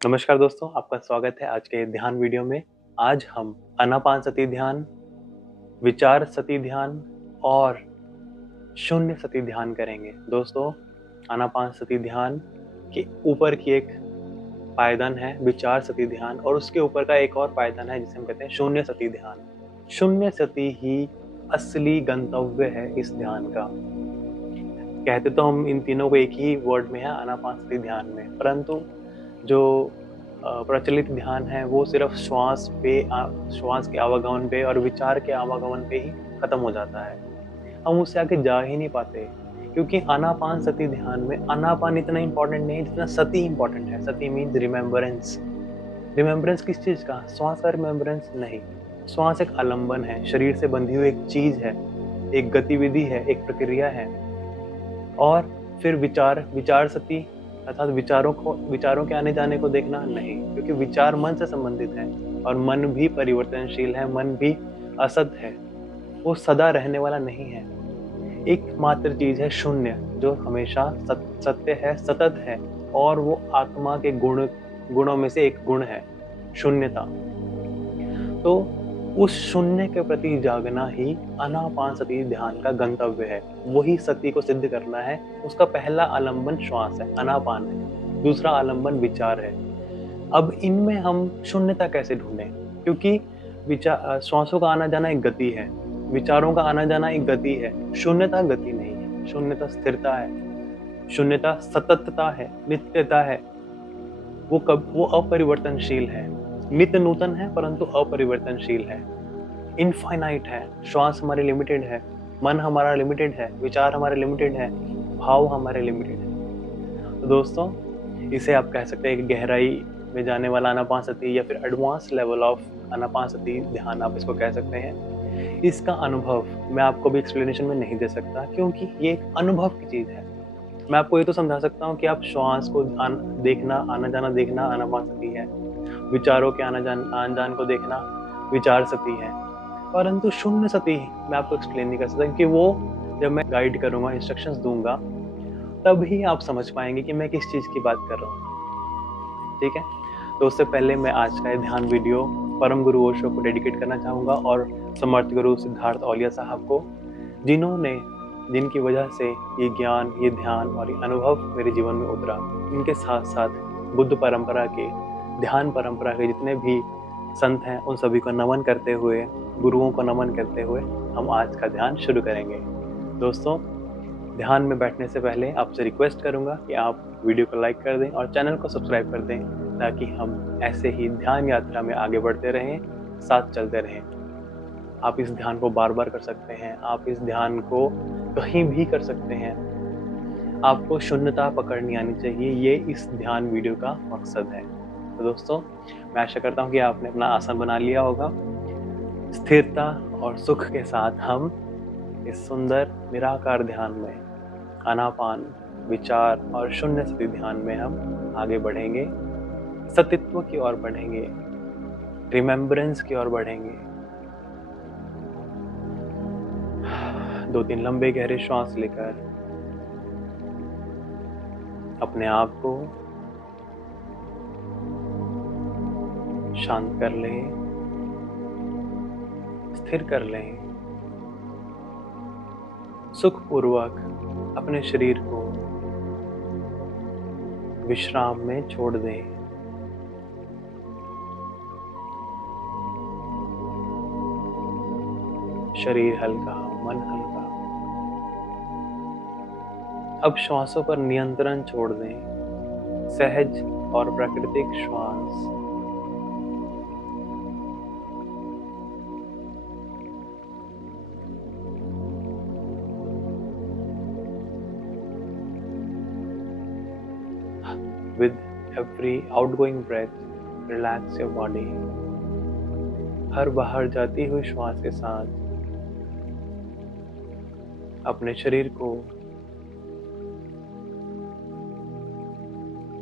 नमस्कार दोस्तों, आपका स्वागत है आज के ध्यान वीडियो में। आज हम आनापानसति ध्यान, विचार सति ध्यान और शून्य सति ध्यान करेंगे। दोस्तों, आनापानसति ध्यान के ऊपर की एक पायदान है विचार सति ध्यान और उसके ऊपर का एक और पायदान है जिसे हम कहते हैं शून्य सति ध्यान। शून्य सति ही असली गंतव्य है इस ध्यान का। कहते तो हम इन तीनों को एक ही वर्ड में है आनापानसति ध्यान में, परंतु जो प्रचलित ध्यान है वो सिर्फ श्वास के आवागमन पे और विचार के आवागमन पे ही खत्म हो जाता है। हम उससे आगे जा ही नहीं पाते, क्योंकि आनापानसति ध्यान में आनापान इतना इम्पोर्टेंट नहीं जितना सति इम्पोर्टेंट है। सति मीन्स रिमेम्बरेंस। रिमेम्बरेंस किस चीज का? श्वास का रिमेम्बरेंस नहीं। श्वास एक आलंबन है, शरीर से बंधी हुई एक चीज है, एक गतिविधि है, एक प्रक्रिया है। और फिर विचार सति अर्थात विचारों के आने जाने को देखना नहीं, क्योंकि विचार मन से संबंधित है और मन भी परिवर्तनशील है, मन भी असत है, वो सदा रहने वाला नहीं है। एकमात्र चीज है शून्य, जो हमेशा सत्य है, सतत है, और वो आत्मा के गुणों में से एक गुण है, शून्यता। तो उस शून्य के प्रति जागना ही आनापानसति ध्यान का गंतव्य है। वही सति को सिद्ध करना है। उसका पहला आलंबन श्वास है, आनापान है, दूसरा आलंबन विचार है। अब इनमें हम शून्यता कैसे ढूंढें? क्योंकि श्वासों का आना जाना एक गति है, विचारों का आना जाना एक गति है। शून्यता गति नहीं है, शून्यता स्थिरता है, शून्यता सततता है, नित्यता है। वो अपरिवर्तनशील है, नित्य नूतन है परंतु अपरिवर्तनशील है, इनफाइनाइट है। श्वास हमारे लिमिटेड है, मन हमारा लिमिटेड है, विचार हमारे लिमिटेड है, भाव हमारे लिमिटेड है। तो दोस्तों, इसे आप कह सकते हैं कि गहराई में जाने वाला आनापानसति या फिर एडवांस लेवल ऑफ आनापानसति ध्यान आप इसको कह सकते हैं। इसका अनुभव मैं आपको भी एक्सप्लेनेशन में नहीं दे सकता, क्योंकि ये एक अनुभव की चीज है। मैं आपको ये तो समझा सकता हूँ कि आप श्वास को आना जाना देखना आनापानसति है, विचारों के आना जान को देखना विचार सति है, परंतु शून्य सति मैं आपको एक्सप्लेन नहीं कर सकता, क्योंकि वो जब मैं गाइड करूंगा, इंस्ट्रक्शंस दूंगा, तब ही आप समझ पाएंगे कि मैं किस चीज की बात कर रहा हूँ। ठीक है, तो उससे पहले मैं आज का ये ध्यान वीडियो परम गुरु ओशो को डेडिकेट करना चाहूंगा और समर्थ गुरु सिद्धार्थ औलिया साहब को, जिनकी वजह से ये ज्ञान, ये ध्यान और ये अनुभव मेरे जीवन में उतरा। इनके साथ साथ बुद्ध परंपरा के, ध्यान परंपरा के जितने भी संत हैं, उन सभी को नमन करते हुए, गुरुओं को नमन करते हुए हम आज का ध्यान शुरू करेंगे। दोस्तों, ध्यान में बैठने से पहले आपसे रिक्वेस्ट करूंगा कि आप वीडियो को लाइक कर दें और चैनल को सब्सक्राइब कर दें, ताकि हम ऐसे ही ध्यान यात्रा में आगे बढ़ते रहें, साथ चलते रहें। आप इस ध्यान को बार बार कर सकते हैं, आप इस ध्यान को कहीं भी कर सकते हैं। आपको शून्यता पकड़नी आनी चाहिए, ये इस ध्यान वीडियो का मकसद है। तो दोस्तों, मैं आशा करता हूँ कि आपने अपना आसन बना लिया होगा। स्थिरता और सुख के साथ हम इस सुंदर निराकार ध्यान में, आनापान, विचार और शून्य सति ध्यान में हम आगे बढ़ेंगे, सतित्व की ओर बढ़ेंगे, रिमेम्बरेंस की ओर बढ़ेंगे। 2-3 लंबे गहरे श्वास लेकर अपने आप को शांत कर लें, स्थिर कर लें। सुखपूर्वक अपने शरीर को विश्राम में छोड़ दें। शरीर हल्का, मन हल्का। अब श्वासों पर नियंत्रण छोड़ दें। सहज और प्राकृतिक श्वास। With every outgoing breath, relax your body. हर बाहर जाती हुई श्वास के साथ अपने शरीर को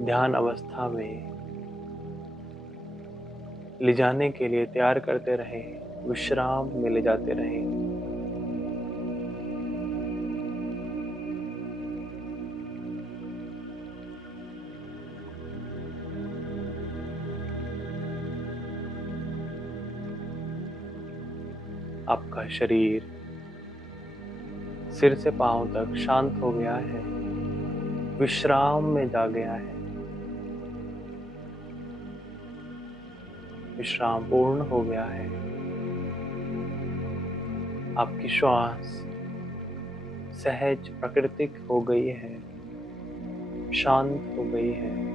ध्यान अवस्था में ले जाने के लिए तैयार करते रहें, विश्राम में ले जाते रहें। आपका शरीर सिर से पांव तक शांत हो गया है, विश्राम में जा गया है। विश्राम पूर्ण हो गया है। आपकी श्वास सहज प्राकृतिक हो गई है, शांत हो गई है।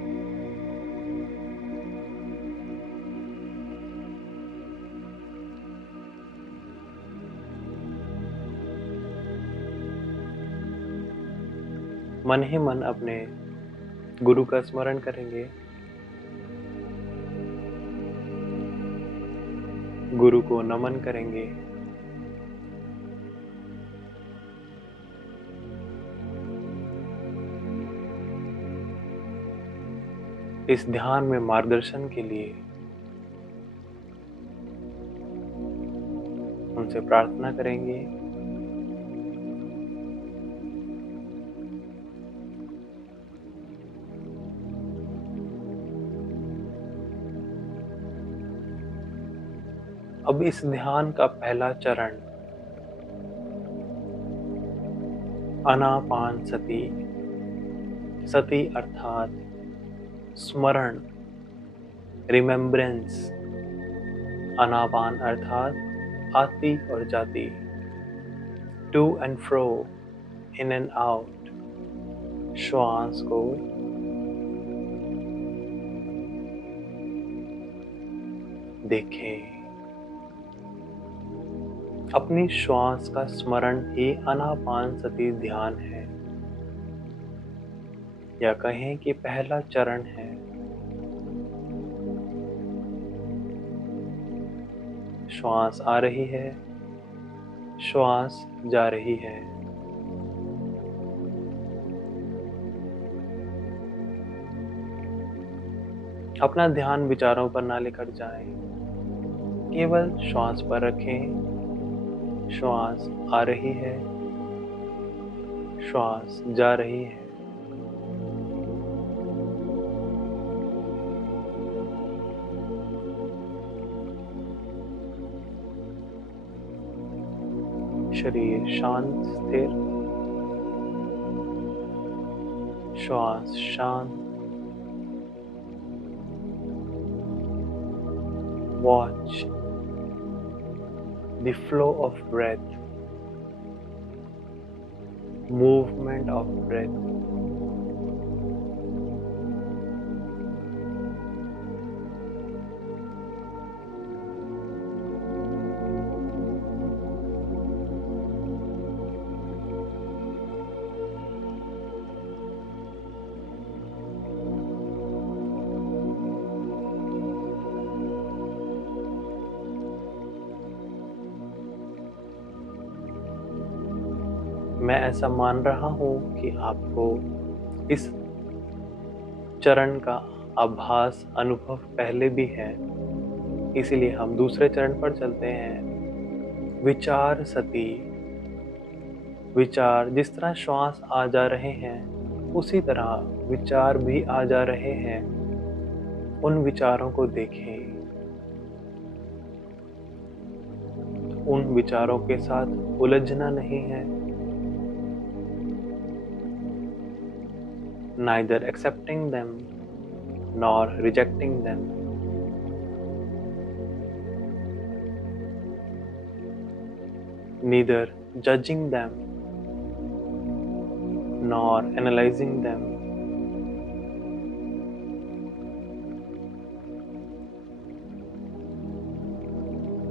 मन ही मन अपने गुरु का स्मरण करेंगे। गुरु को नमन करेंगे। इस ध्यान में मार्गदर्शन के लिए उनसे प्रार्थना करेंगे। अब इस ध्यान का पहला चरण आनापान सती, सती अर्थात स्मरण, रिमेम्बरेंस। आनापान अर्थात आती और जाती, to and fro, in and out. श्वास को देखें। अपनी श्वास का स्मरण ही आनापान सती ध्यान है, या कहें कि पहला चरण है। श्वास आ रही है, श्वास जा रही है। अपना ध्यान विचारों पर ना लेकर जाएं, केवल श्वास पर रखें। श्वास आ रही है, श्वास जा रही है। शरीर शांत स्थिर, श्वास शांत। Watch the flow of breath, movement of breath. मैं ऐसा मान रहा हूं कि आपको इस चरण का आभास अनुभव पहले भी है, इसीलिए हम दूसरे चरण पर चलते हैं। विचार सती। विचार जिस तरह श्वास आ जा रहे हैं, उसी तरह विचार भी आ जा रहे हैं। उन विचारों को देखें। उन विचारों के साथ उलझना नहीं है। Neither accepting them nor rejecting them. Neither judging them nor analyzing them.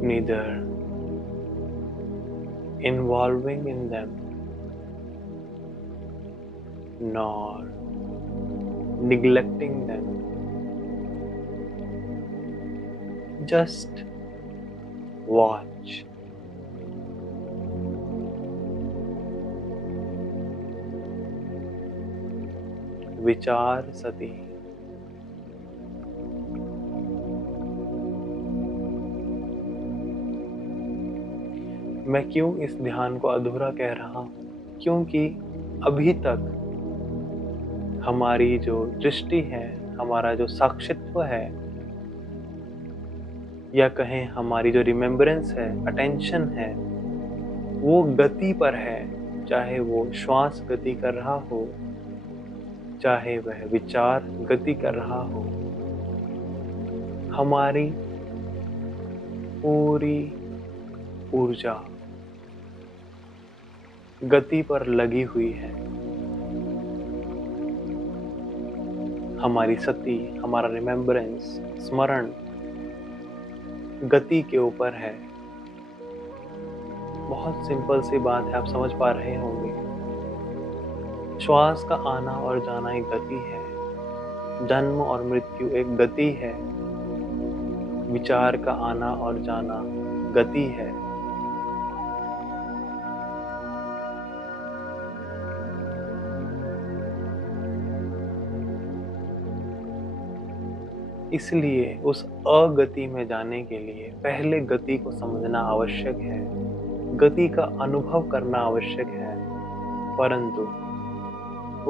Neither involving in them nor neglecting them. Just watch. विचार सती। मैं क्यों इस ध्यान को अधूरा कह रहा हूं? क्योंकि अभी तक हमारी जो दृष्टि है, हमारा जो साक्षित्व है, या कहें हमारी जो रिमेम्बरेंस है, अटेंशन है, वो गति पर है। चाहे वो श्वास गति कर रहा हो, चाहे वह विचार गति कर रहा हो, हमारी पूरी ऊर्जा गति पर लगी हुई है। हमारी सती, हमारा रिमेम्बरेंस, स्मरण गति के ऊपर है। बहुत सिंपल सी बात है, आप समझ पा रहे होंगे। श्वास का आना और जाना एक गति है, जन्म और मृत्यु एक गति है, विचार का आना और जाना गति है। इसलिए उस अगति में जाने के लिए पहले गति को समझना आवश्यक है, गति का अनुभव करना आवश्यक है, परंतु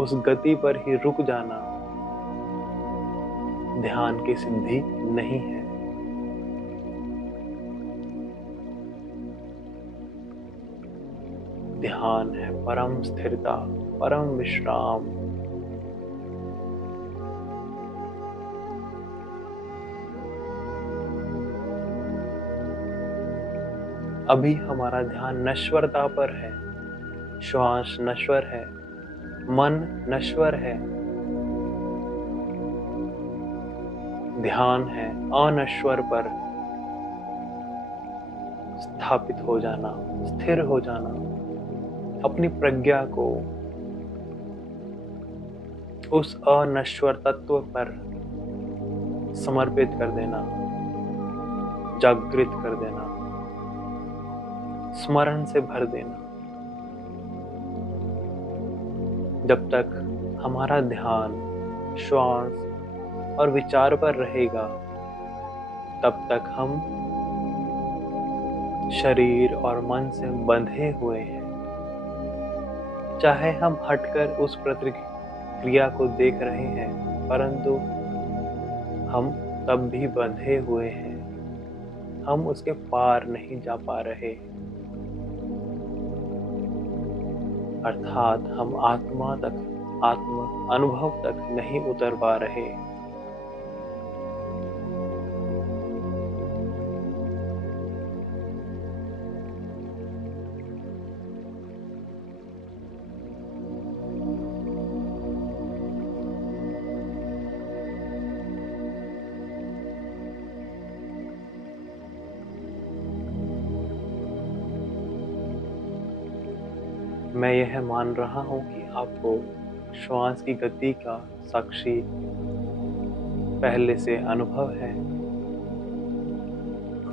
उस गति पर ही रुक जाना ध्यान की सिद्धि नहीं है। ध्यान है परम स्थिरता, परम विश्राम। अभी हमारा ध्यान नश्वरता पर है। श्वास नश्वर है, मन नश्वर है। ध्यान है अनश्वर पर स्थापित हो जाना, स्थिर हो जाना, अपनी प्रज्ञा को उस अनश्वर तत्व पर समर्पित कर देना, जागृत कर देना, स्मरण से भर देना। जब तक हमारा ध्यान श्वास और विचार पर रहेगा, तब तक हम शरीर और मन से बंधे हुए हैं। चाहे हम हटकर उस प्रतिक्रिया को देख रहे हैं, परंतु हम तब भी बंधे हुए हैं। हम उसके पार नहीं जा पा रहे, अर्थात हम आत्मा अनुभव तक नहीं उतर पा रहे। मैं यह मान रहा हूं कि आपको श्वास की गति का साक्षी पहले से अनुभव है।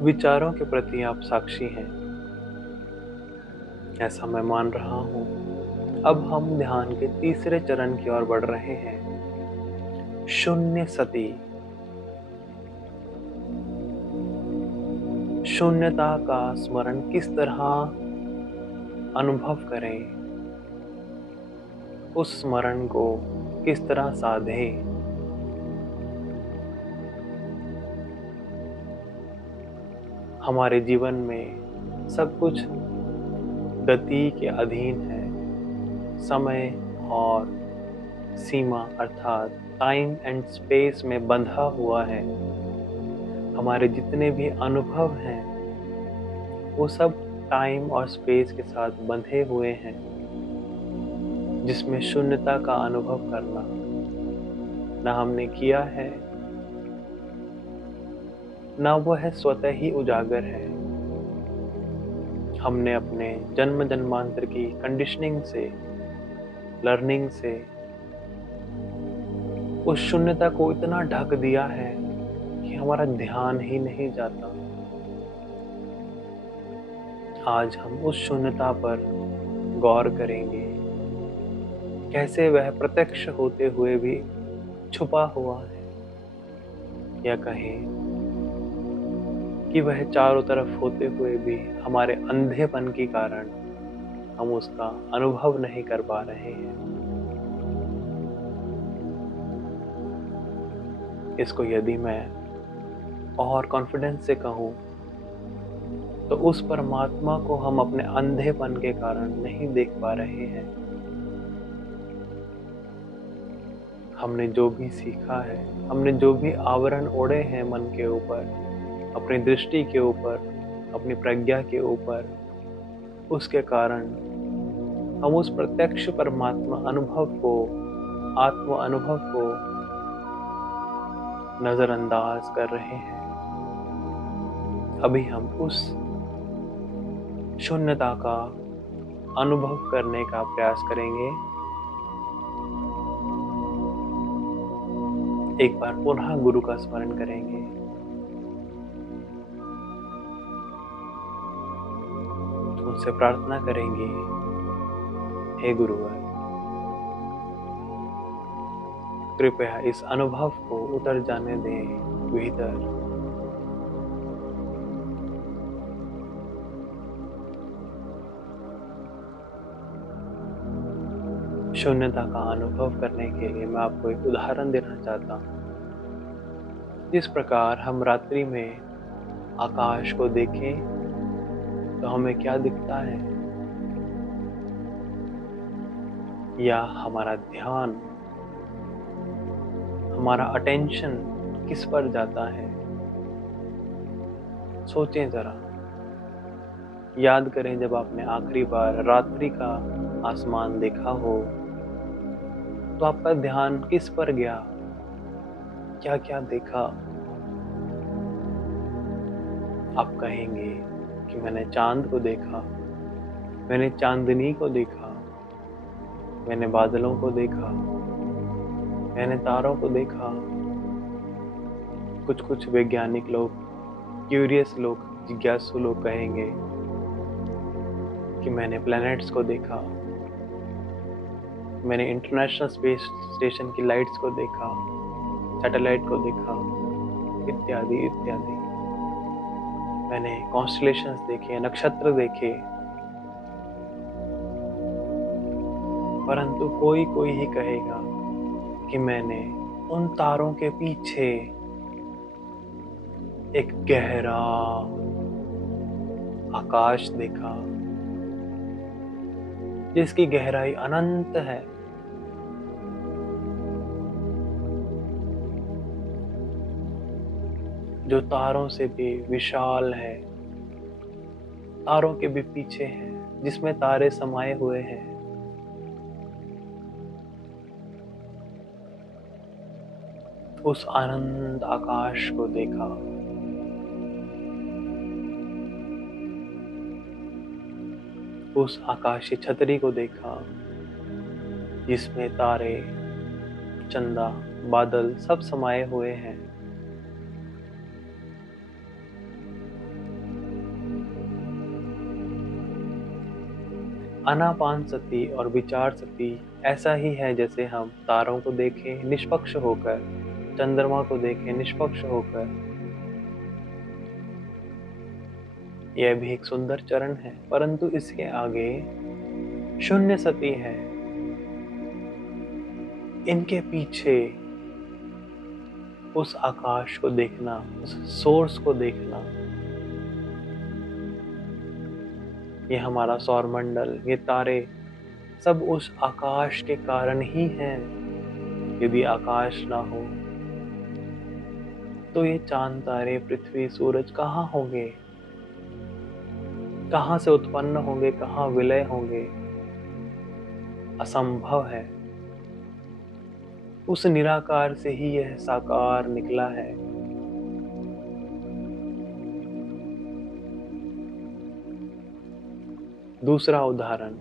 विचारों के प्रति आप साक्षी हैं, ऐसा मैं मान रहा हूं। अब हम ध्यान के तीसरे चरण की ओर बढ़ रहे हैं, शून्य सती। शून्यता का स्मरण किस तरह अनुभव करें, उस स्मरण को किस तरह साधें। हमारे जीवन में सब कुछ गति के अधीन है, समय और सीमा अर्थात टाइम एंड स्पेस में बंधा हुआ है। हमारे जितने भी अनुभव हैं वो सब टाइम और स्पेस के साथ बंधे हुए हैं, जिसमें शून्यता का अनुभव करना ना हमने किया है, ना वह स्वतः ही उजागर है। हमने अपने जन्म जन्मांतर की कंडीशनिंग से, लर्निंग से उस शून्यता को इतना ढक दिया है कि हमारा ध्यान ही नहीं जाता। आज हम उस शून्यता पर गौर करेंगे, कैसे वह प्रत्यक्ष होते हुए भी छुपा हुआ है, या कहें कि वह चारों तरफ होते हुए भी हमारे अंधेपन के कारण हम उसका अनुभव नहीं कर पा रहे हैं। इसको यदि मैं और कॉन्फिडेंस से कहूँ तो उस परमात्मा को हम अपने अंधेपन के कारण नहीं देख पा रहे हैं। हमने जो भी सीखा है, हमने जो भी आवरण ओढ़े हैं मन के ऊपर, अपनी दृष्टि के ऊपर, अपनी प्रज्ञा के ऊपर, उसके कारण हम उस प्रत्यक्ष परमात्मा अनुभव को, आत्म अनुभव को नजरअंदाज कर रहे हैं। अभी हम उस शून्यता का अनुभव करने का प्रयास करेंगे। एक बार पुनः गुरु का स्मरण करेंगे। उनसे प्रार्थना करेंगे, हे गुरुवर, कृपया इस अनुभव को उतर जाने दें भीतर। शून्यता का अनुभव करने के लिए मैं आपको एक उदाहरण देना चाहता हूँ। जिस प्रकार हम रात्रि में आकाश को देखें तो हमें क्या दिखता है, या हमारा ध्यान, हमारा अटेंशन किस पर जाता है। सोचें जरा, याद करें जब आपने आखिरी बार रात्रि का आसमान देखा हो तो आपका ध्यान किस पर गया, क्या क्या देखा। आप कहेंगे कि मैंने चांद को देखा, मैंने चांदनी को देखा, मैंने बादलों को देखा, मैंने तारों को देखा। कुछ कुछ वैज्ञानिक लोग, क्यूरियस लोग, जिज्ञासु लोग कहेंगे कि मैंने प्लैनेट्स को देखा, मैंने इंटरनेशनल स्पेस स्टेशन की लाइट्स को देखा, सैटेलाइट को देखा, इत्यादि इत्यादि। मैंने कॉन्स्टलेशंस देखे, नक्षत्र देखे। परंतु कोई कोई ही कहेगा कि मैंने उन तारों के पीछे एक गहरा आकाश देखा जिसकी गहराई अनंत है। जो तारों से भी विशाल है, तारों के भी पीछे है, जिसमें तारे समाये हुए हैं। उस अनंत आकाश को देखा। उस आकाशीय छतरी को देखा जिसमें तारे, चंदा, बादल सब समाये हुए हैं। आनापानसति और विचारसति ऐसा ही है जैसे हम तारों को देखें निष्पक्ष होकर, चंद्रमा को देखें निष्पक्ष होकर। यह भी एक सुंदर चरण है, परंतु इसके आगे शून्य सती है। इनके पीछे उस आकाश को देखना, उस सोर्स को देखना। ये हमारा सौरमंडल, ये तारे सब उस आकाश के कारण ही हैं। यदि आकाश ना हो तो ये चांद, तारे, पृथ्वी, सूरज कहाँ होंगे, कहाँ से उत्पन्न होंगे, कहाँ विलय होंगे। असंभव है। उस निराकार से ही यह साकार निकला है। दूसरा उदाहरण,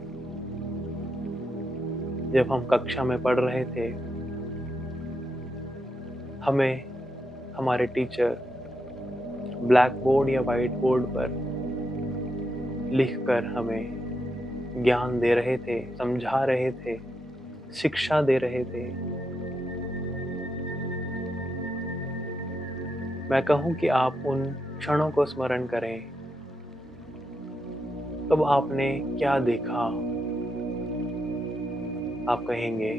जब हम कक्षा में पढ़ रहे थे, हमें हमारे टीचर ब्लैक बोर्ड या व्हाइट बोर्ड पर लिखकर हमें ज्ञान दे रहे थे, समझा रहे थे, शिक्षा दे रहे थे। मैं कहूं कि आप उन क्षणों को स्मरण करें। तब आपने क्या देखा? आप कहेंगे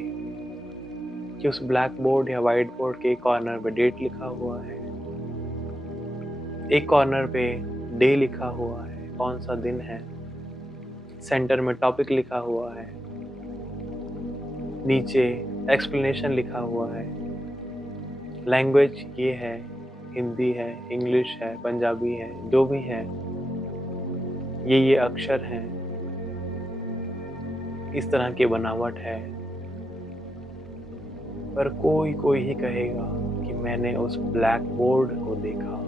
कि उस ब्लैक बोर्ड या व्हाइट बोर्ड के कॉर्नर पर डेट लिखा हुआ है, एक कॉर्नर पे डे लिखा हुआ है, कौन सा दिन है। सेंटर में टॉपिक लिखा हुआ है, नीचे एक्सप्लेनेशन लिखा हुआ है। लैंग्वेज ये है, हिंदी है, इंग्लिश है, पंजाबी है, जो भी है, ये अक्षर हैं, इस तरह की बनावट है। पर कोई ही कहेगा कि मैंने उस ब्लैक बोर्ड को देखा।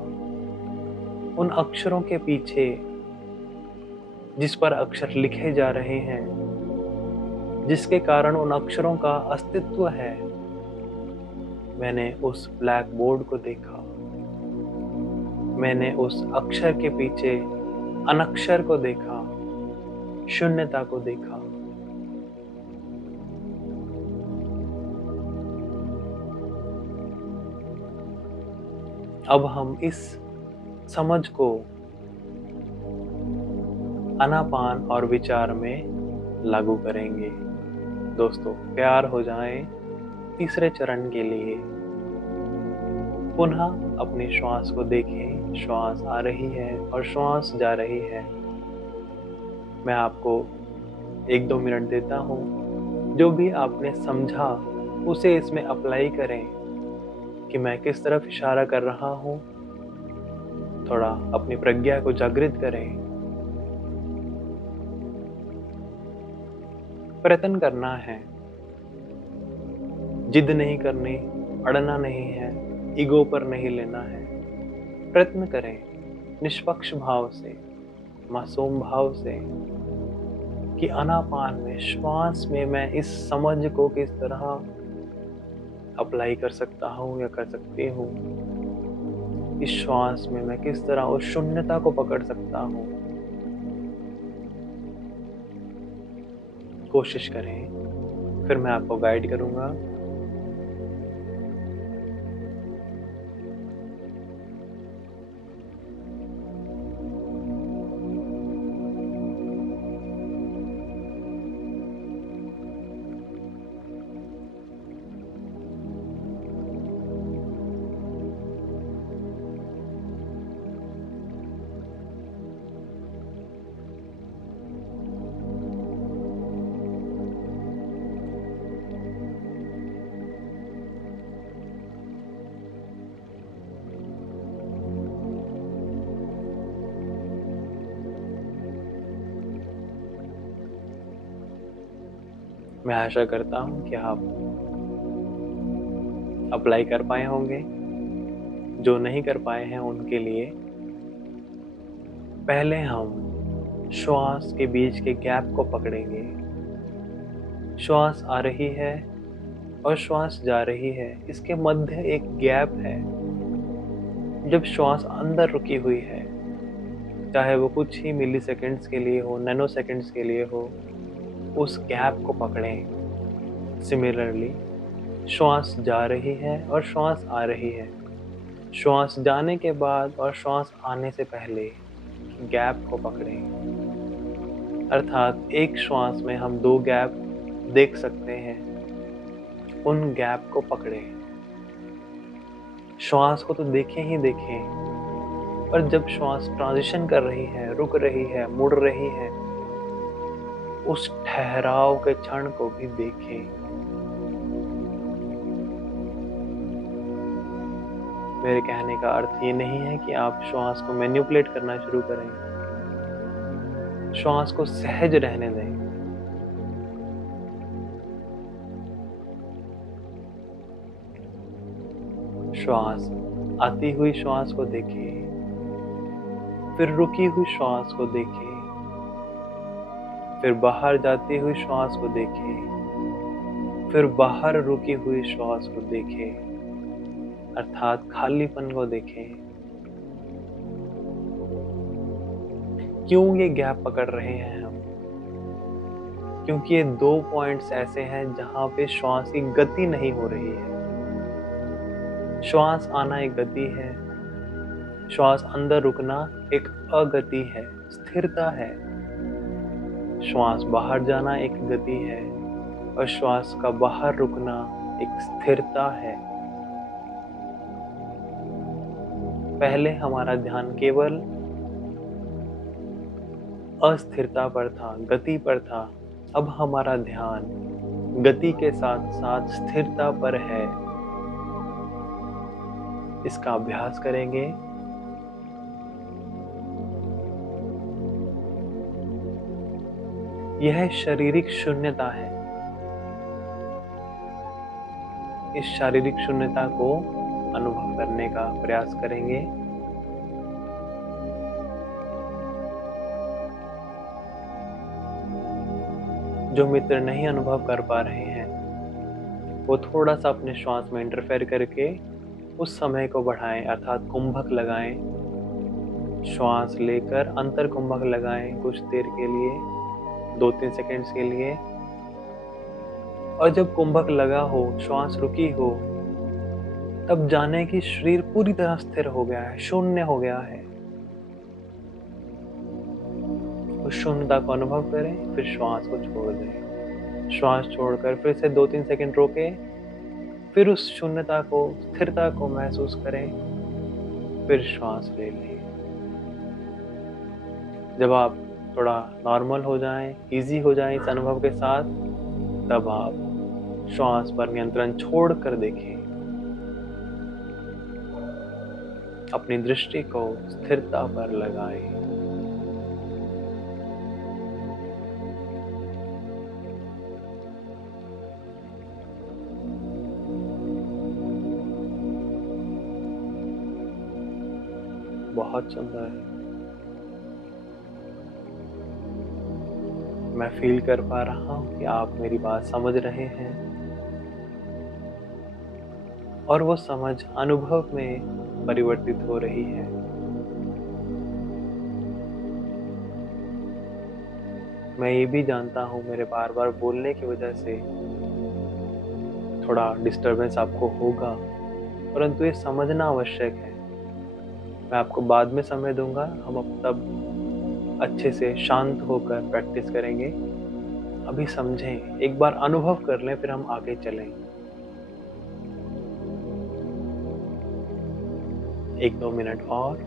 उन अक्षरों के पीछे जिस पर अक्षर लिखे जा रहे हैं, जिसके कारण उन अक्षरों का अस्तित्व है, मैंने उस ब्लैक बोर्ड को देखा। मैंने उस अक्षर के पीछे अनक्षर को देखा, शून्यता को देखा। अब हम इस समझ को आनापान और विचार में लागू करेंगे। दोस्तों, तैयार हो जाएं तीसरे चरण के लिए। पुनः अपनी श्वास को देखें, श्वास आ रही है और श्वास जा रही है। मैं आपको 1-2 मिनट देता हूँ। जो भी आपने समझा उसे इसमें अप्लाई करें कि मैं किस तरफ इशारा कर रहा हूँ। थोड़ा अपनी प्रज्ञा को जागृत करें। प्रयत्न करना है, जिद नहीं करनी, अड़ना नहीं है, ईगो पर नहीं लेना है। प्रयत्न करें निष्पक्ष भाव से, मासूम भाव से कि आनापान में, श्वास में मैं इस समझ को किस तरह अप्लाई कर सकता हूँ या कर सकती हूँ। इस श्वास में मैं किस तरह उस शून्यता को पकड़ सकता हूँ। कोशिश करें, फिर मैं आपको गाइड करूँगा। मैं आशा करता हूँ कि आप अप्लाई कर पाए होंगे। जो नहीं कर पाए हैं उनके लिए पहले हम श्वास के बीच के गैप को पकड़ेंगे। श्वास आ रही है और श्वास जा रही है, इसके मध्य एक गैप है। जब श्वास अंदर रुकी हुई है, चाहे वो कुछ ही मिली सेकेंड्स के लिए हो, नैनो सेकेंड्स के लिए हो, उस गैप को पकड़ें। सिमिलरली श्वास जा रही है और श्वास आ रही है। श्वास जाने के बाद और श्वास आने से पहले गैप को पकड़ें। अर्थात एक श्वास में हम 2 गैप देख सकते हैं, उन गैप को पकड़ें। श्वास को तो देखें ही देखें, पर जब श्वास ट्रांजिशन कर रही है, रुक रही है, मुड़ रही है, उस ठहराव के क्षण को भी देखें। मेरे कहने का अर्थ ये नहीं है कि आप श्वास को मैनिपुलेट करना शुरू करें। श्वास को सहज रहने दें। श्वास आती हुई श्वास को देखें, फिर रुकी हुई श्वास को देखें, फिर बाहर जाती हुई श्वास को देखें, फिर बाहर रुकी हुई श्वास को देखें, अर्थात खालीपन को देखें। क्यों ये गैप पकड़ रहे हैं हम? क्योंकि ये 2 पॉइंट्स ऐसे हैं जहां पे श्वास की गति नहीं हो रही है। श्वास आना एक गति है, श्वास अंदर रुकना एक अगति है, स्थिरता है। श्वास बाहर जाना एक गति है और श्वास का बाहर रुकना एक स्थिरता है। पहले हमारा ध्यान केवल अस्थिरता पर था, गति पर था। अब हमारा ध्यान गति के साथ साथ स्थिरता पर है। इसका अभ्यास करेंगे। यह शारीरिक शून्यता है। इस शारीरिक शून्यता को अनुभव करने का प्रयास करेंगे। जो मित्र नहीं अनुभव कर पा रहे हैं वो थोड़ा सा अपने श्वास में इंटरफेयर करके उस समय को बढ़ाएं, अर्थात कुंभक लगाएं। श्वास लेकर अंतर कुंभक लगाएं कुछ देर के लिए, 2-3 सेकंड्स के लिए। और जब कुंभक लगा हो, श्वास रुकी हो, तब जाने कि शरीर पूरी तरह स्थिर हो गया है, शून्य हो गया है। उस शून्यता को अनुभव करें, फिर श्वास को छोड़ दें। श्वास छोड़कर फिर से 2-3 सेकंड रोकें, फिर उस शून्यता को, स्थिरता को महसूस करें, फिर श्वास ले लें। जब आप थोड़ा नॉर्मल हो जाएं, इजी हो जाएं इस अनुभव के साथ, तब आप श्वास पर नियंत्रण छोड़कर देखें। अपनी दृष्टि को स्थिरता पर लगाएं। बहुत सुंदर। मैं फील कर पा रहा हूं कि आप मेरी बात समझ रहे हैं और वो समझ अनुभव में परिवर्तित हो रही है। मैं ये भी जानता हूँ मेरे बार बार बोलने की वजह से थोड़ा डिस्टरबेंस आपको होगा, परंतु ये समझना आवश्यक है। मैं आपको बाद में समय दूंगा, हम अब तब अच्छे से शांत होकर प्रैक्टिस करेंगे। अभी समझें, एक बार अनुभव कर लें, फिर हम आगे चलें। 1-2 मिनट और।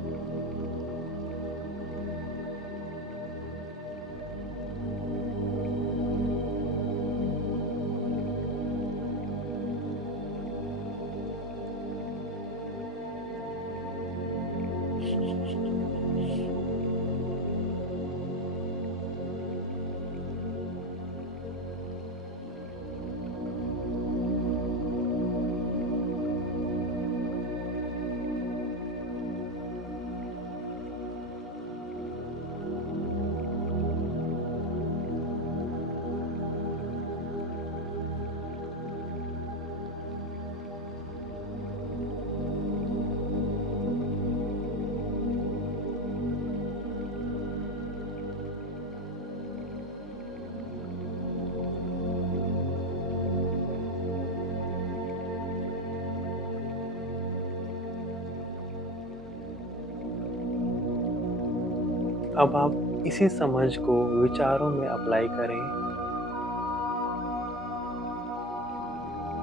अब आप इसी समझ को विचारों में अप्लाई करें।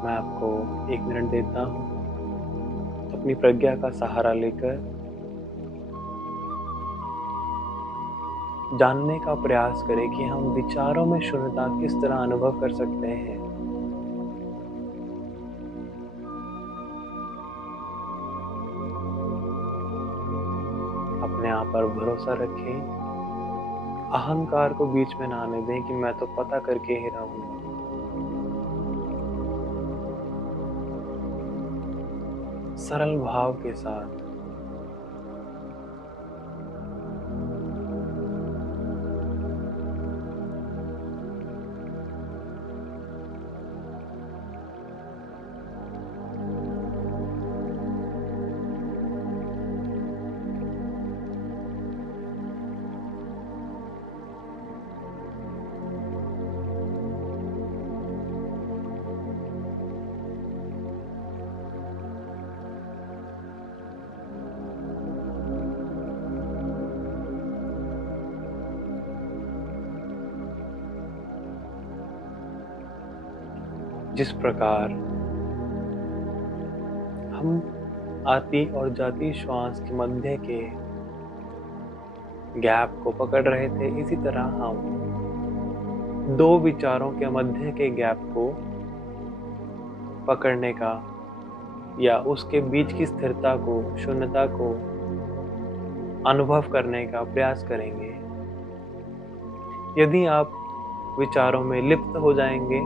मैं आपको 1 मिनट देता हूँ। अपनी प्रज्ञा का सहारा लेकर जानने का प्रयास करें कि हम विचारों में शून्यता किस तरह अनुभव कर सकते हैं। अपने आप पर भरोसा रखें। अहंकार को बीच में ना आने दें कि मैं तो पता करके ही रहूंगा। सरल भाव के साथ जिस प्रकार हम आती और जाती श्वास के मध्य के गैप को पकड़ रहे थे, इसी तरह हम दो विचारों के मध्य के गैप को पकड़ने का या उसके बीच की स्थिरता को, शून्यता को अनुभव करने का प्रयास करेंगे। यदि आप विचारों में लिप्त हो जाएंगे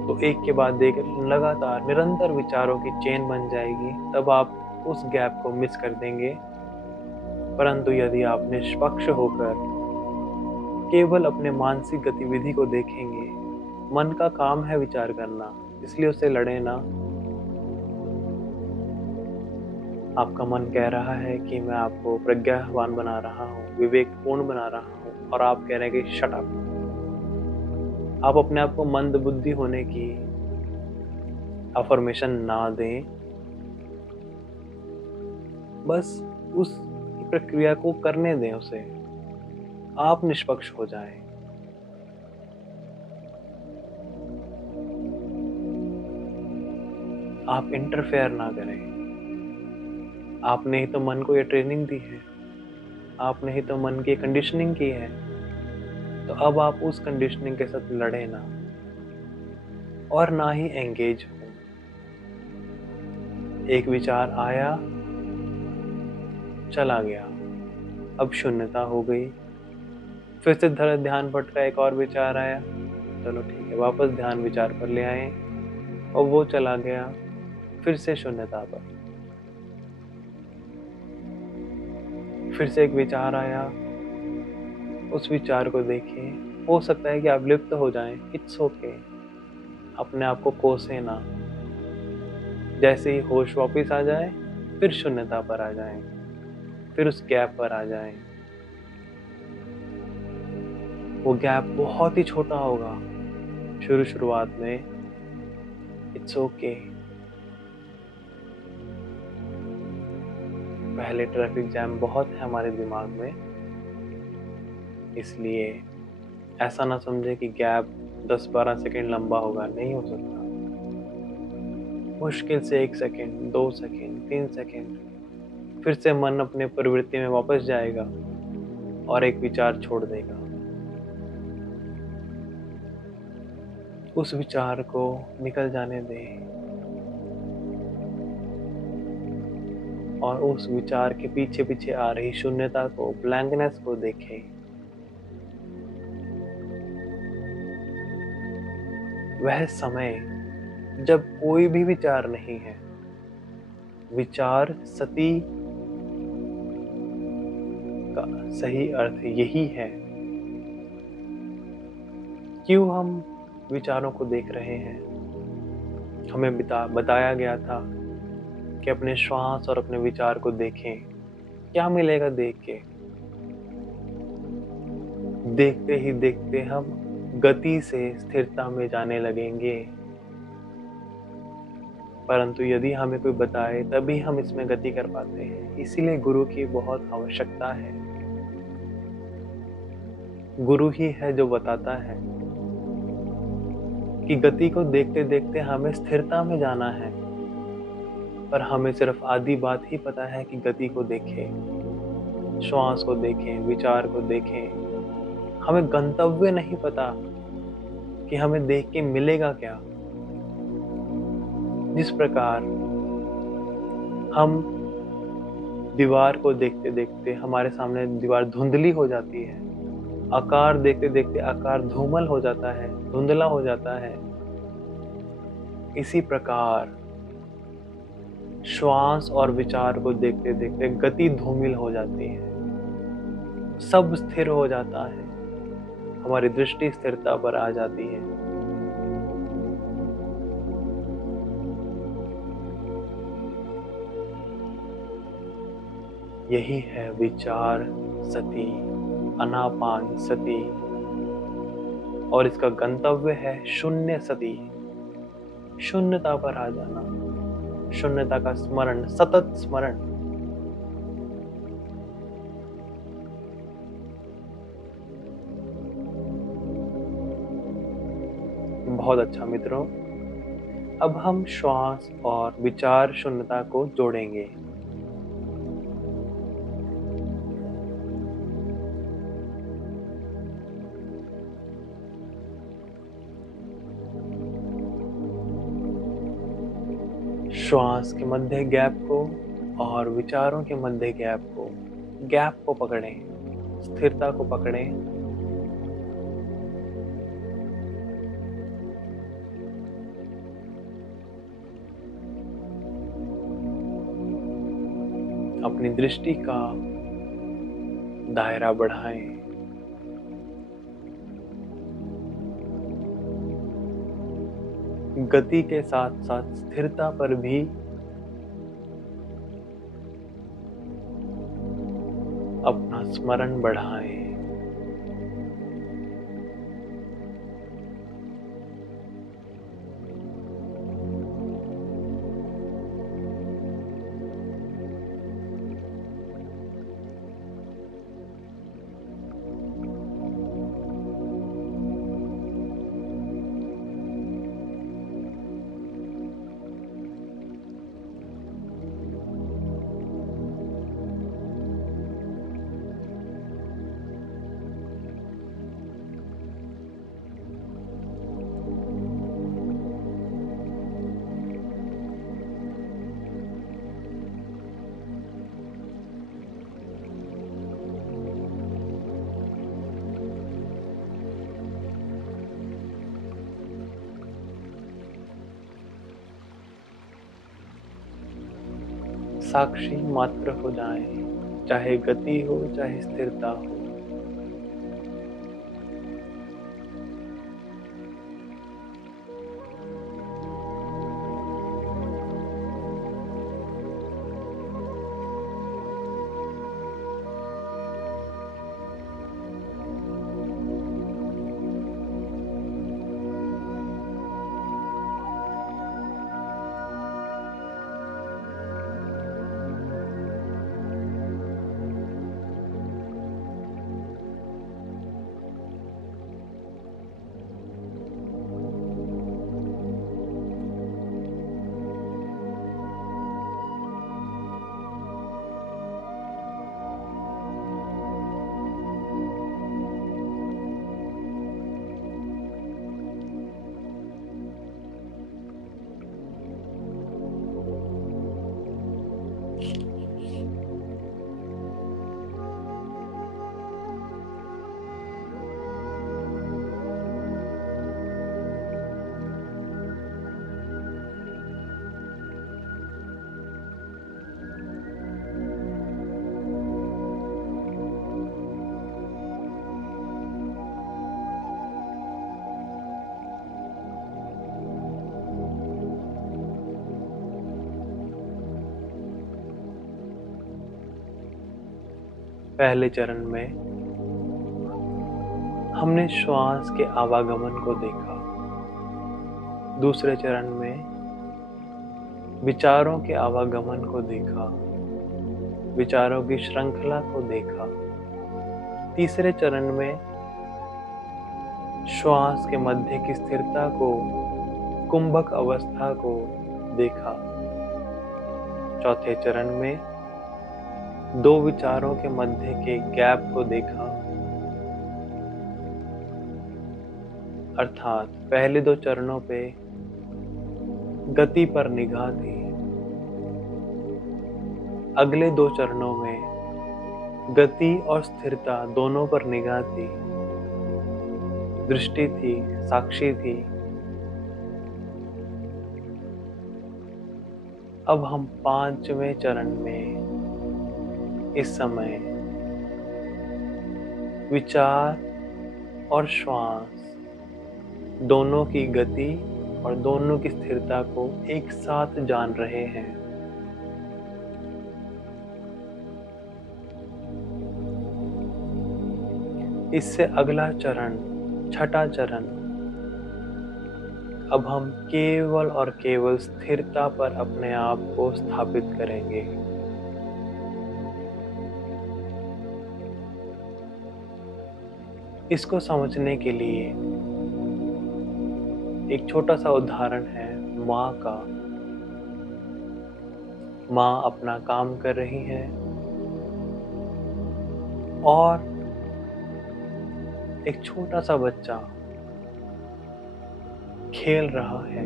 तो एक के बाद एक लगातार निरंतर विचारों की चेन बन जाएगी, तब आप उस गैप को मिस कर देंगे। परंतु यदि आप निष्पक्ष होकर केवल अपने मानसिक गतिविधि को देखेंगे, मन का काम है विचार करना, इसलिए उसे लड़े ना। आपका मन कह रहा है कि मैं आपको प्रज्ञावान बना रहा हूँ, विवेकपूर्ण बना रहा हूँ, और आप कह रहे हैं कि शट अप। आप अपने आप को मंद बुद्धि होने की अफर्मेशन ना दें, बस उस प्रक्रिया को करने दें उसे। आप निष्पक्ष हो जाएं। आप इंटरफेयर ना करें। आपने ही तो मन को ये ट्रेनिंग दी है, आपने ही तो मन की कंडीशनिंग की है, तो अब आप उस कंडीशनिंग के साथ लड़े ना और ना ही एंगेज हो। एक विचार आया, चला गया, अब शून्यता हो गई। फिर से ध्यान भटका, एक और विचार आया, चलो ठीक है, वापस ध्यान विचार पर ले आए और वो चला गया, फिर से शून्यता पर। फिर से एक विचार आया, उस विचार को देखें। हो सकता है कि आप लिप्त हो जाएं, इट्स ओके। अपने आप को कोसें ना। जैसे ही होश वापस आ जाए, फिर शून्यता पर आ जाएं, फिर उस गैप पर आ जाएं। वो गैप बहुत ही छोटा होगा शुरुआत में, इट्स ओके। पहले ट्रैफिक जैम बहुत है हमारे दिमाग में, इसलिए ऐसा ना समझे कि गैप 10-12 सेकेंड लंबा होगा, नहीं हो सकता। मुश्किल से 1 सेकेंड, 2 सेकेंड, 3 सेकेंड, फिर से मन अपने प्रवृत्ति में वापस जाएगा और एक विचार छोड़ देगा। उस विचार को निकल जाने दें और उस विचार के पीछे पीछे आ रही शून्यता को, ब्लैंकनेस को देखें। वह समय जब कोई भी विचार नहीं है। विचार सती का सही अर्थ यही है। क्यों हम विचारों को देख रहे हैं? हमें बताया गया था कि अपने श्वास और अपने विचार को देखें। क्या मिलेगा देख के? देखते ही देखते हम गति से स्थिरता में जाने लगेंगे। परंतु यदि हमें कोई बताए तभी हम इसमें गति कर पाते हैं। इसीलिए गुरु की बहुत आवश्यकता है। गुरु ही है जो बताता है कि गति को देखते देखते हमें स्थिरता में जाना है। पर हमें सिर्फ आधी बात ही पता है कि गति को देखें, श्वास को देखें, विचार को देखें। हमें गंतव्य नहीं पता कि हमें देख के मिलेगा क्या। जिस प्रकार हम दीवार को देखते देखते हमारे सामने दीवार धुंधली हो जाती है, आकार देखते देखते आकार धूमल हो जाता है, धुंधला हो जाता है, इसी प्रकार श्वास और विचार को देखते देखते गति धूमिल हो जाती है, सब स्थिर हो जाता है, हमारी दृष्टि स्थिरता पर आ जाती है। यही है विचार सती, आनापान सती, और इसका गंतव्य है शून्य सती, शून्यता पर आ जाना, शून्यता का स्मरण, सतत स्मरण। बहुत अच्छा मित्रों, अब हम श्वास और विचार शून्यता को जोड़ेंगे। श्वास के मध्य गैप को और विचारों के मध्य गैप को पकड़ें, स्थिरता को पकड़ें। अपनी दृष्टि का दायरा बढ़ाएं। गति के साथ साथ स्थिरता पर भी अपना स्मरण बढ़ाएं। साक्षी मात्र हो जाएं, चाहे गति हो चाहे स्थिरता हो। पहले चरण में हमने श्वास के आवागमन को देखा। दूसरे चरण में विचारों के आवागमन को देखा, विचारों की श्रृंखला को देखा। तीसरे चरण में श्वास के मध्य की स्थिरता को, कुंभक अवस्था को देखा। चौथे चरण में दो विचारों के मध्य के गैप को देखा, अर्थात पहले दो चरणों पे गति पर निगाह थी, अगले दो चरणों में गति और स्थिरता दोनों पर निगाह थी, दृष्टि थी, साक्षी थी। अब हम पांचवें चरण में इस समय विचार और श्वास दोनों की गति और दोनों की स्थिरता को एक साथ जान रहे हैं। इससे अगला चरण, छठा चरण, अब हम केवल और केवल स्थिरता पर अपने आप को स्थापित करेंगे। इसको समझने के लिए एक छोटा सा उदाहरण है माँ का। माँ अपना काम कर रही है और एक छोटा सा बच्चा खेल रहा है।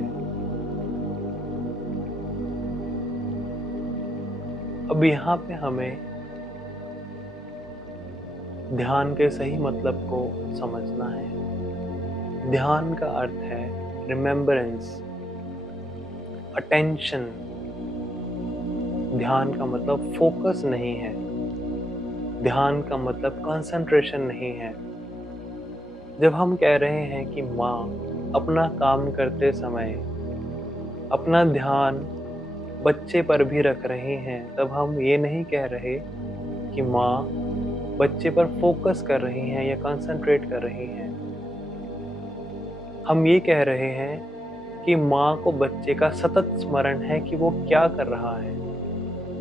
अब यहाँ पे हमें ध्यान के सही मतलब को समझना है। ध्यान का अर्थ है रिमेम्बरेंस, अटेंशन। ध्यान का मतलब फोकस नहीं है। ध्यान का मतलब कंसंट्रेशन नहीं है। जब हम कह रहे हैं कि माँ अपना काम करते समय अपना ध्यान बच्चे पर भी रख रहे हैं, तब हम ये नहीं कह रहे कि माँ बच्चे पर फोकस कर रही हैं या कंसंट्रेट कर रही हैं। हम ये कह रहे हैं कि माँ को बच्चे का सतत स्मरण है कि वो क्या कर रहा है,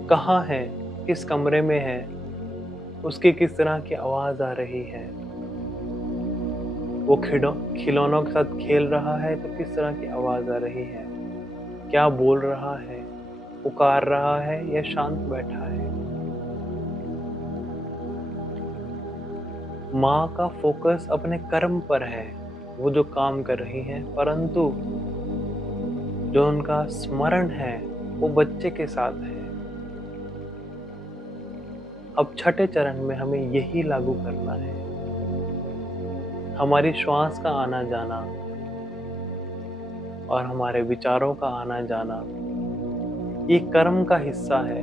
कहाँ है, किस कमरे में है, उसकी किस तरह की आवाज आ रही है। वो खिलौनों के साथ खेल रहा है तो किस तरह की आवाज आ रही है, क्या बोल रहा है, पुकार रहा है या शांत बैठा है। माँ का फोकस अपने कर्म पर है, वो जो काम कर रही है, परंतु जो उनका स्मरण है वो बच्चे के साथ है। अब छठे चरण में हमें यही लागू करना है। हमारी श्वास का आना जाना और हमारे विचारों का आना जाना ये कर्म का हिस्सा है।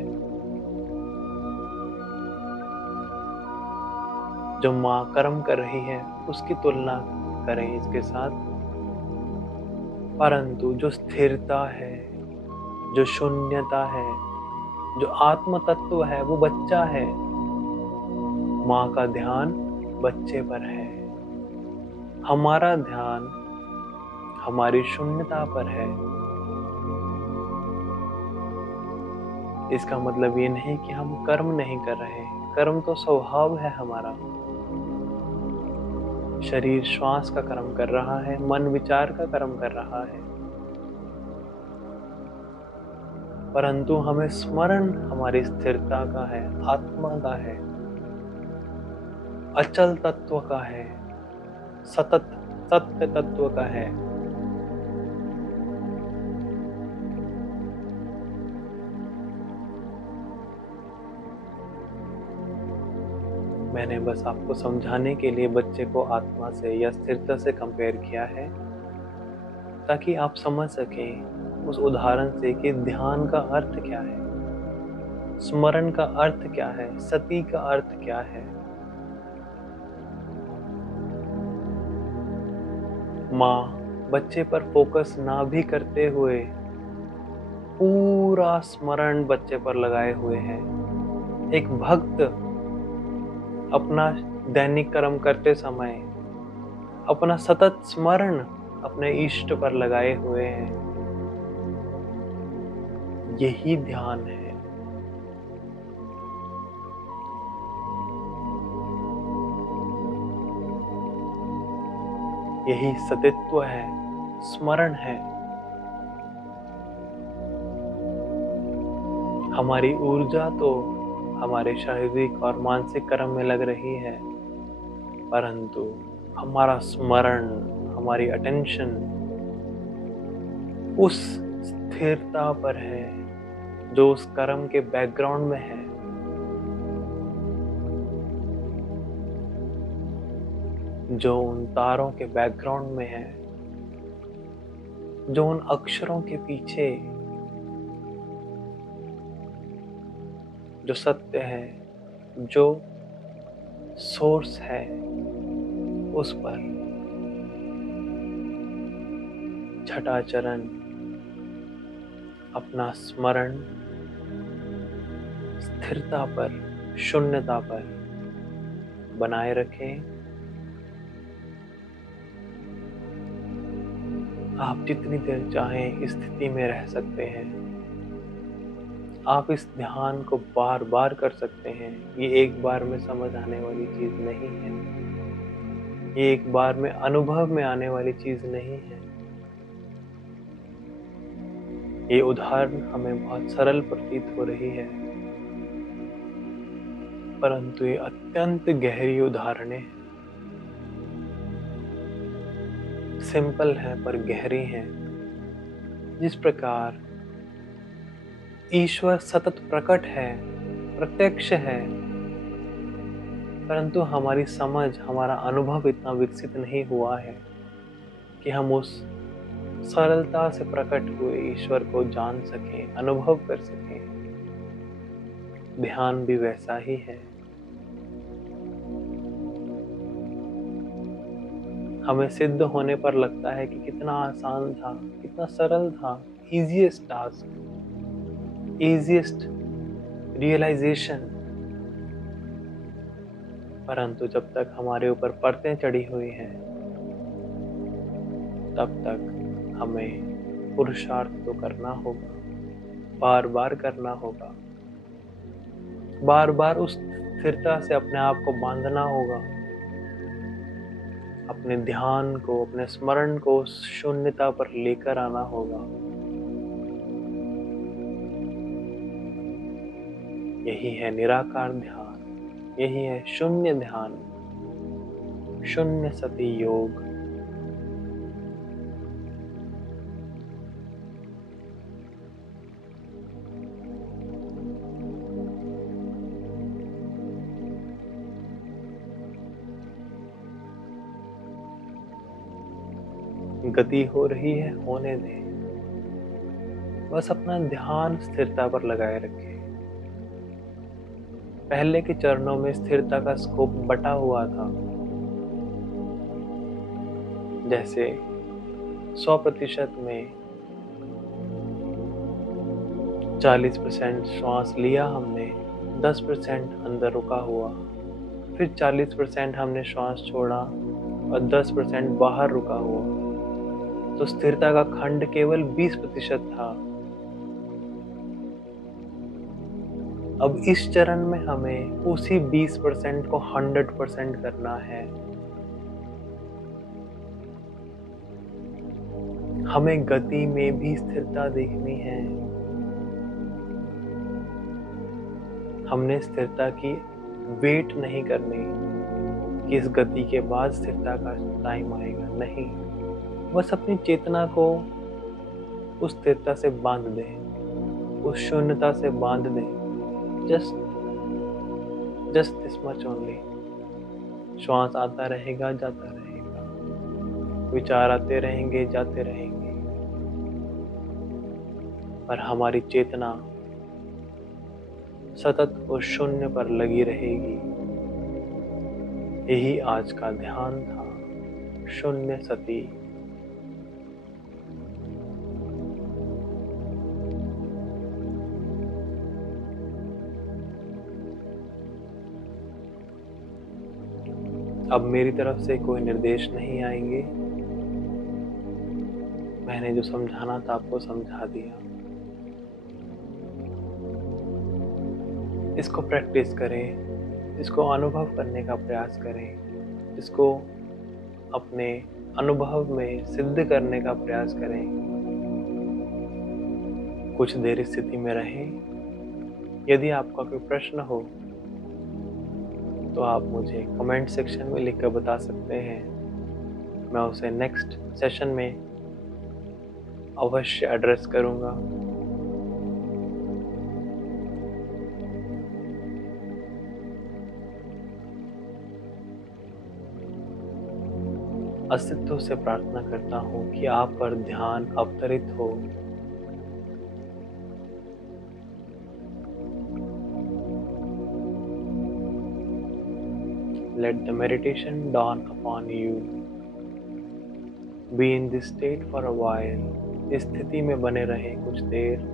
जो माँ कर्म कर रही है उसकी तुलना करें इसके साथ, परंतु जो स्थिरता है, जो शून्यता है, जो आत्म तत्व है वो बच्चा है। माँ का ध्यान बच्चे पर है, हमारा ध्यान हमारी शून्यता पर है। इसका मतलब ये नहीं कि हम कर्म नहीं कर रहे, कर्म तो स्वभाव है हमारा। शरीर श्वास का कर्म कर रहा है, मन विचार का कर्म कर रहा है, परंतु हमें स्मरण हमारी स्थिरता का है, आत्मा का है, अचल तत्व का है, सतत सत्य तत्व का है। मैंने बस आपको समझाने के लिए बच्चे को आत्मा से या स्थिरता से कंपेयर किया है, ताकि आप समझ सकें उस उदाहरण से कि ध्यान का अर्थ क्या है, स्मरण का अर्थ क्या है, सती का अर्थ क्या है। माँ बच्चे पर फोकस ना भी करते हुए पूरा स्मरण बच्चे पर लगाए हुए है। एक भक्त अपना दैनिक कर्म करते समय अपना सतत स्मरण अपने इष्ट पर लगाए हुए हैं। यही ध्यान है। यही सतित्व है, स्मरण है। हमारी ऊर्जा तो हमारे शारीरिक और मानसिक कर्म में लग रही है, परंतु हमारा स्मरण, हमारी अटेंशन उस स्थिरता पर है जो उस कर्म के बैकग्राउंड में है। जो उन तारों के बैकग्राउंड में है, जो उन अक्षरों के पीछे जो सत्य है, जो सोर्स है, उस पर। छठा चरण अपना स्मरण स्थिरता पर, शून्यता पर बनाए रखें। आप जितनी देर चाहें इस स्थिति में रह सकते हैं। आप इस ध्यान को बार बार कर सकते हैं। ये एक बार में समझ आने वाली चीज नहीं है, ये एक बार में अनुभव में आने वाली चीज नहीं है। ये उदाहरण हमें बहुत सरल प्रतीत हो रही है, परंतु ये अत्यंत गहरी उदाहरणें हैं। सिंपल है पर गहरी हैं। जिस प्रकार ईश्वर सतत प्रकट है, प्रत्यक्ष है, परंतु हमारी समझ, हमारा अनुभव इतना विकसित नहीं हुआ है कि हम उस सरलता से प्रकट हुए ईश्वर को जान सकें, अनुभव कर सकें। ध्यान भी वैसा ही है। हमें सिद्ध होने पर लगता है कि कितना आसान था, कितना सरल था, इजीएस्ट टास्क, इजीएस्ट रियलाइजेशन। परंतु जब तक हमारे ऊपर परतें चढ़ी हुई हैं, तब तक हमें पुरुषार्थ तो करना होगा, बार बार करना होगा, बार बार उस स्थिरता से अपने आप को बांधना होगा, अपने ध्यान को, अपने स्मरण को उस शून्यता पर लेकर आना होगा। यही है निराकार ध्यान, यही है शून्य ध्यान, शून्य सती योग। गति हो रही है, होने दें। बस अपना ध्यान स्थिरता पर लगाए रखें। पहले के चरणों में स्थिरता का स्कोप बटा हुआ था। जैसे 100% में 40% श्वास लिया हमने, 10% अंदर रुका हुआ, फिर 40% हमने श्वास छोड़ा और 10% बाहर रुका हुआ, तो स्थिरता का खंड केवल 20% था। अब इस चरण में हमें उसी 20% को 100% करना है। हमें गति में भी स्थिरता देखनी है। हमने स्थिरता की वेट नहीं करनी कि इस गति के बाद स्थिरता का टाइम आएगा, नहीं। बस अपनी चेतना को उस स्थिरता से बांध दें, उस शून्यता से बांध दें। Just this much only. श्वास आता रहेगा, जाता रहेगा, विचार आते रहेंगे, जाते रहेंगे, पर हमारी चेतना सतत उस शून्य पर लगी रहेगी। यही आज का ध्यान था, शून्य सती। अब मेरी तरफ से कोई निर्देश नहीं आएंगे। मैंने जो समझाना था आपको समझा दिया। इसको प्रैक्टिस करें, इसको अनुभव करने का प्रयास करें, इसको अपने अनुभव में सिद्ध करने का प्रयास करें। कुछ देर इस स्थिति में रहें। यदि आपका कोई प्रश्न हो तो आप मुझे कमेंट सेक्शन में लिखकर बता सकते हैं। मैं उसे नेक्स्ट सेशन में अवश्य एड्रेस करूंगा। अस्तित्व से प्रार्थना करता हूँ कि आप पर ध्यान अवतरित हो। Let the meditation dawn upon you. Be in this state for a while. इस स्थिति में बने रहें कुछ देर।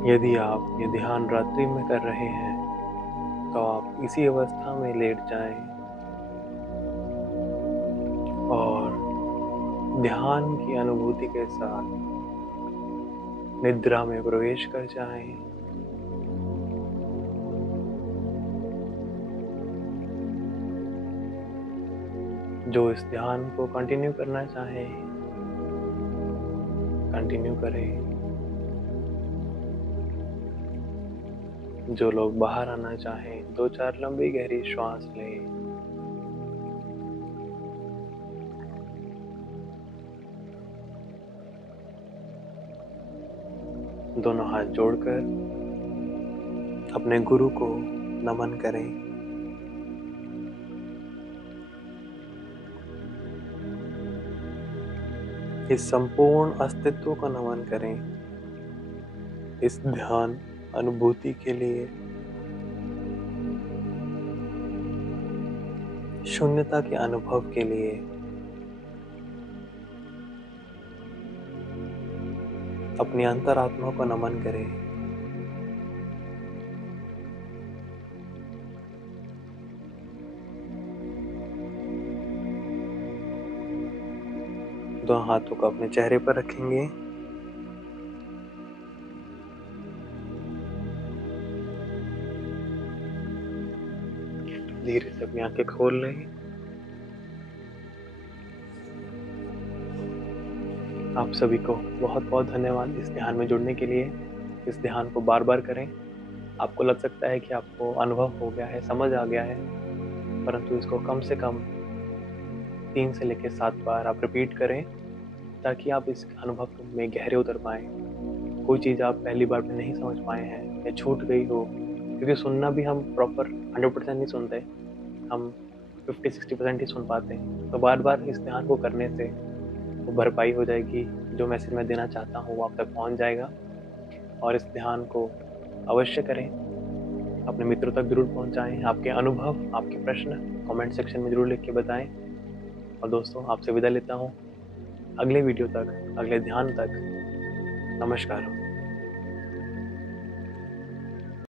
यदि आप ये ध्यान रात्रि में कर रहे हैं तो आप इसी अवस्था में लेट जाएं और ध्यान की अनुभूति के साथ निद्रा में प्रवेश कर जाएं। जो इस ध्यान को कंटिन्यू करना चाहें कंटिन्यू करें। जो लोग बाहर आना चाहें 2-4 लंबी गहरी श्वास लें। दोनों हाथ जोड़कर अपने गुरु को नमन करें। इस संपूर्ण अस्तित्व को नमन करें। इस ध्यान अनुभूति के लिए, शून्यता के अनुभव के लिए अपनी अंतरात्मा को नमन करें। दोनों हाथों को अपने चेहरे पर रखेंगे। धीरे से अपनी आंखें खोल लें। आप सभी को बहुत बहुत धन्यवाद इस ध्यान में जुड़ने के लिए। इस ध्यान को बार बार करें। आपको लग सकता है कि आपको अनुभव हो गया है, समझ आ गया है, परंतु इसको कम से कम 3 से लेकर 7 बार आप रिपीट करें ताकि आप इस अनुभव में गहरे उतर पाएँ। कोई चीज़ आप पहली बार में नहीं समझ पाए हैं या छूट गई हो, क्योंकि सुनना भी हम प्रॉपर 100% नहीं सुनते, हम 50-60% ही सुन पाते हैं। तो बार बार इस ध्यान को करने से वो भरपाई हो जाएगी। जो मैसेज मैं देना चाहता हूँ वो आप तक पहुँच जाएगा। और इस ध्यान को अवश्य करें, अपने मित्रों तक जरूर पहुँचाएँ। आपके अनुभव, आपके प्रश्न कमेंट सेक्शन में जरूर लिख के बताएं। और दोस्तों, आपसे विदा लेता हूँ। अगले वीडियो तक, अगले ध्यान तक, नमस्कार।